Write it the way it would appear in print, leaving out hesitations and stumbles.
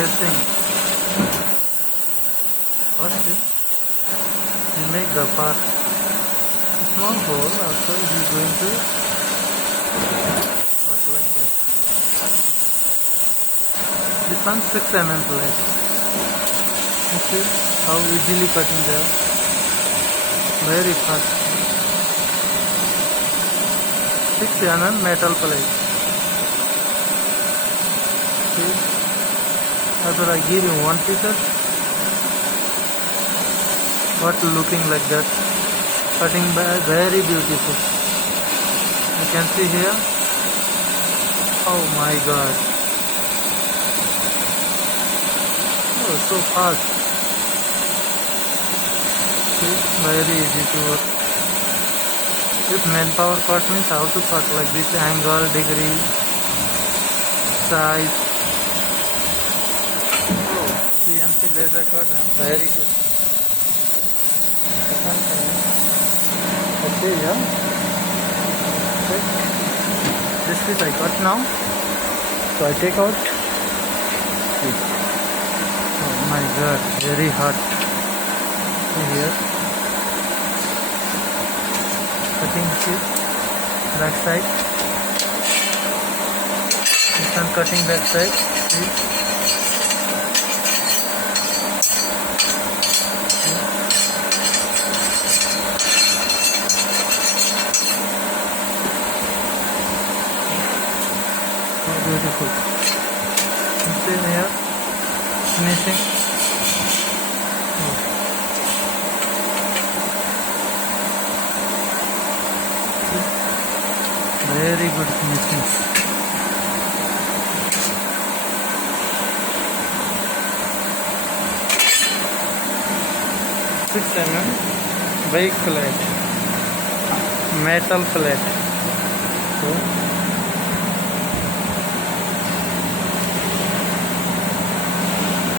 placing. First, we make the part small hole. After we are going to cut like that. This one 6 mm plate. You see how easily cutting there. Very fast. 6 mm metal plate. See, after I give you one pieces, what looking like that, cutting very beautiful. You can see here. Oh my God! Oh, so fast. See, very easy to work. If manpower cut means how to cut like this, angle, degree, size. Oh, CNC laser cut, very good. Okay, yeah. Okay. This piece I cut now. So I take out. Oh my God, very hot. See here. Cutting piece, back side. This one cutting back side. See. Beautiful. See here, finishing. Oh. Very good finishing. 6 mm bike plate, metal plate. So,